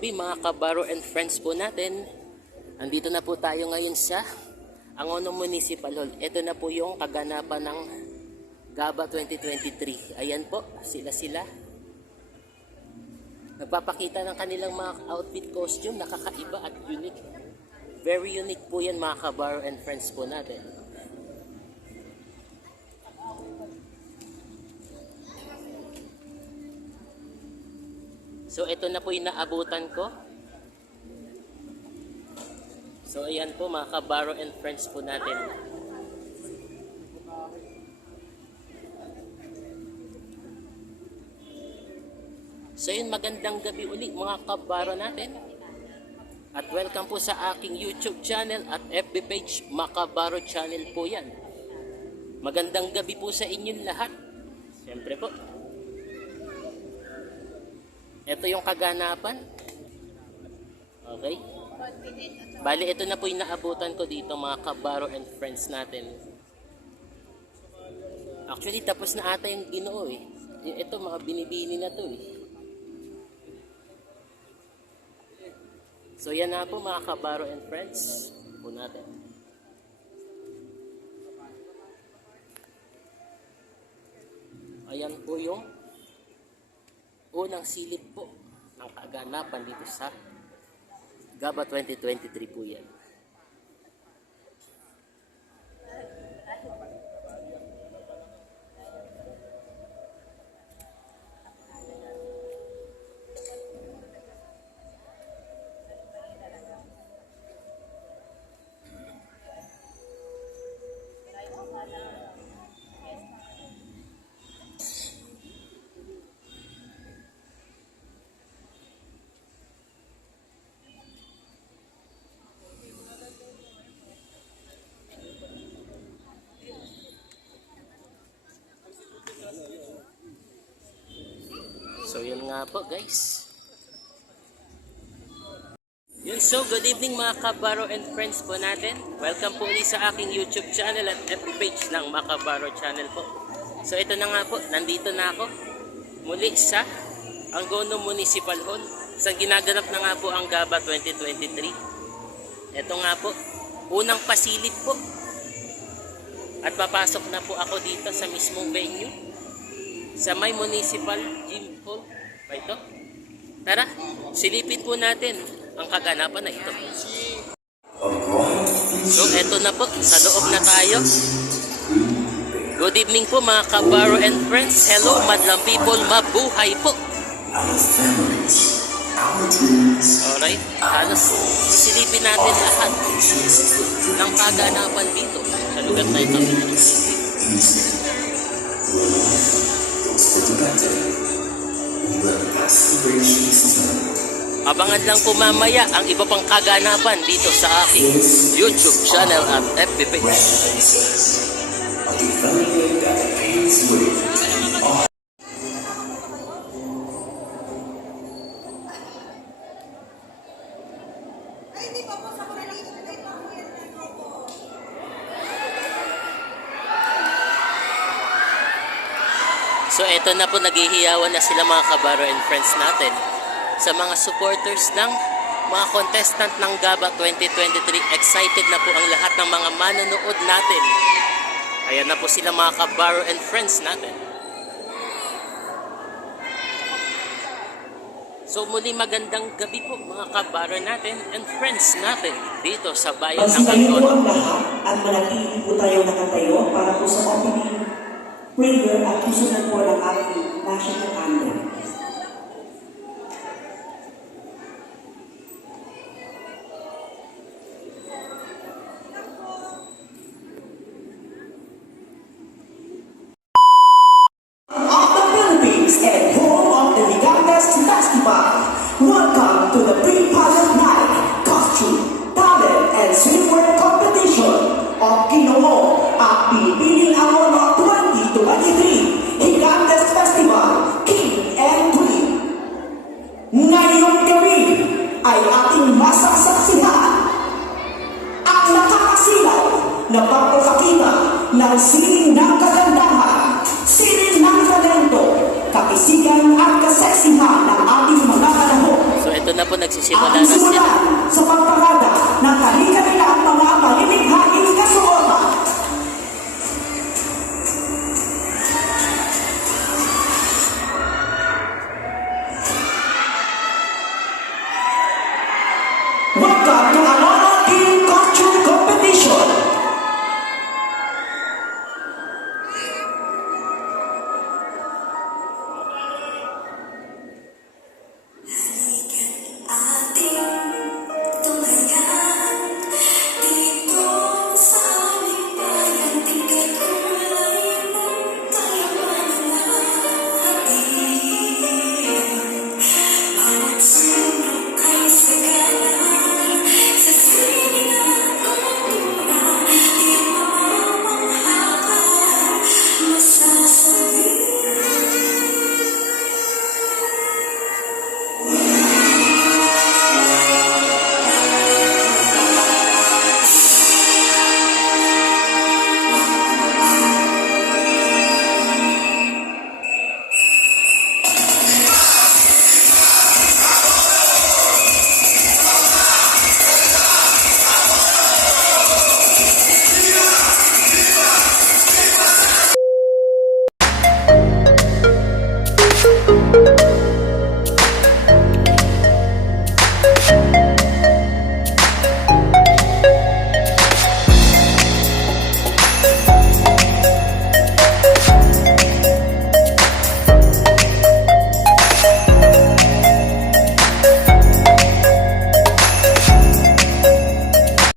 gabi mga kabaro and friends po natin. Andito na po tayo ngayon sa Angono Municipal Hall. Ito na po yung kaganapan ng GABA 2023. Ayan po, sila. Nagpapakita ng kanilang mga outfit costume, nakakaiba at unique. Very unique po yan mga kabaro and friends po natin. So ito na po yung naabutan ko. So ayan po mga kabaro and friends po natin. So yun, magandang gabi uli mga kabaro natin. At welcome po sa aking YouTube channel at FB page, Makabaro Channel po yan. Magandang gabi po sa inyong lahat. Siyempre po. Ito yung kaganapan. Okay. Bali, ito na po yung naabutan ko dito mga kabaro and friends natin. Actually, tapos na ata yung Ginoo eh. Ito, mga binibini na to eh. So yan na po mga kabaro and friends po natin. Ayan po yung unang silid po ng kaganapan dito sa GABA 2023 po yan. So yun nga po guys. Yun, so good evening mga kabaro and friends po natin. Welcome po ulit sa aking YouTube channel at FB page ng Makabaro Channel po. So ito na nga po, nandito na ako muli sa Angono Municipal Hall. Sa ginaganap na nga po ang GABA 2023. Ito nga po, unang pasilid po. At papasok na po ako dito sa mismong venue. Sa may Municipal Gym Hall. Ito. Tara, silipin po natin ang kaganapan na ito. So, eto na po. Sa loob na tayo. Good evening po mga kabaro and friends. Hello, madlang people. Mabuhay po. Alright. Halos silipin natin lahat ng kaganapan dito sa lugar na ito. Abangan lang po mamaya ang iba pang kaganapan dito sa aking YouTube channel at FB page. So eto na po, naghihiyawan na sila mga kabaro and friends natin sa mga supporters ng mga contestant ng GABA 2023. Excited na po ang lahat ng mga manonood natin. Ayan na po sila mga kabaro and friends natin. So muli magandang gabi po mga kabaro natin and friends natin dito sa bayan ng Angono. Ang lahat at manatili po tayo nakatayo para po sa opening prayer at susunod po ng ating national anthem. Of the Philippines and home of the Ligangas Festival, welcome to the pre-pilot night costume, talent, and swimwear competition of Ginoo at Pilipining Angono 2023 Ligangas Festival King nagsisimula Ating na sila. simulan sa pagparada ng kani-kanilang mga malilikhaing kasuotan. Welcome to